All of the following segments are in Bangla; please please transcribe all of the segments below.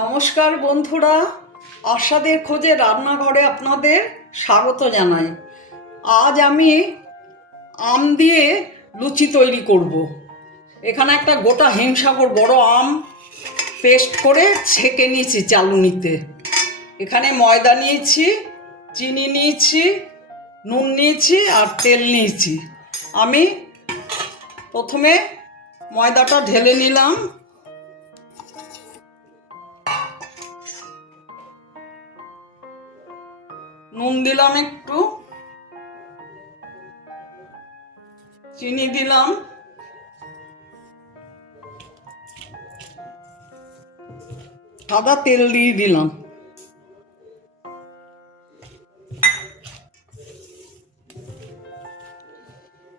নমস্কার বন্ধুরা, আশাদের খোঁজে রান্নাঘরে আপনাদের স্বাগত জানাই। আজ আমি আম দিয়ে লুচি তৈরি করব। এখানে একটা গোটা হিমসাগর বড় আম পেস্ট করে ছেঁকে নিয়েছি চালুনিতে। এখানে ময়দা নিয়েছি, চিনি নিয়েছি, নুন নিয়েছি আর তেল নিয়েছি। আমি প্রথমে ময়দাটা ঢেলে নিলাম। নুন দিলাম, একটু চিনি দিলাম, সাদা তেল দিয়ে দিলাম।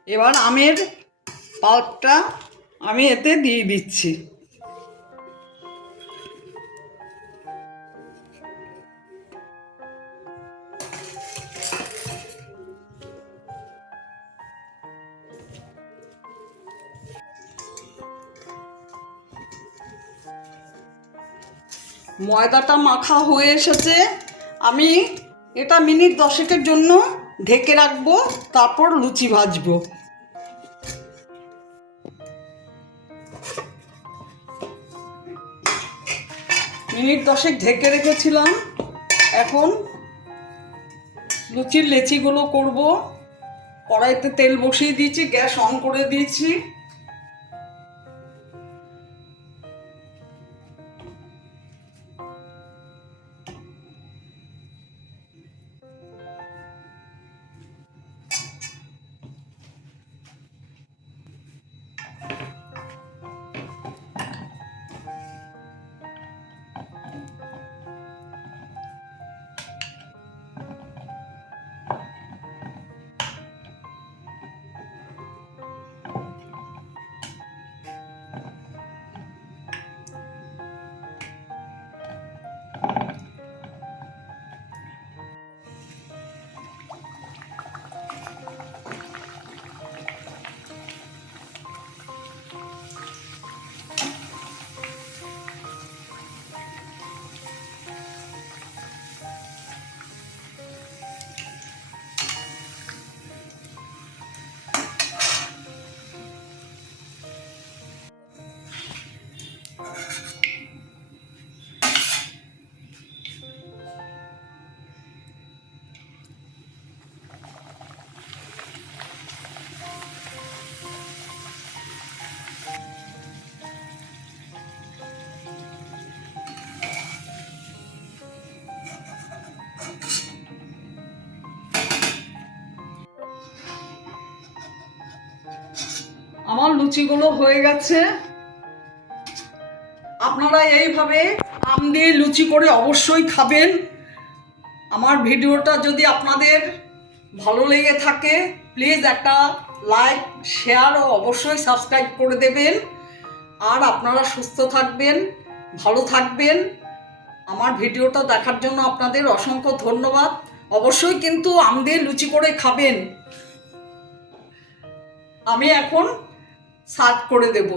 এবার আমের পাল্পটা আমি এতে দিয়ে দিচ্ছি। ময়দাটা মাখা হয়ে এসেছে। আমি এটা মিনিট 10-এর জন্য ঢেকে রাখবো, তারপর লুচি ভাজবো। মিনিট 10 ঢেকে রেখেছিলাম। এখন লুচির লেচিগুলো করব। কড়াইতে তেল বসিয়ে দিয়েছি, গ্যাস অন করে দিয়েছি। আমার লুচিগুলো হয়ে গেছে। আপনারা এইভাবে আম দিয়ে লুচি করে অবশ্যই খাবেন। আমার ভিডিওটা যদি আপনাদের ভালো লেগে থাকে, প্লিজ একটা লাইক, শেয়ার ও অবশ্যই সাবস্ক্রাইব করে দেবেন। আর আপনারা সুস্থ থাকবেন, ভালো থাকবেন। আমার ভিডিওটা দেখার জন্য আপনাদের অসংখ্য ধন্যবাদ। অবশ্যই কিন্তু আম দিয়ে লুচি করে খাবেন। আমি এখন সার্ভ করে দেব।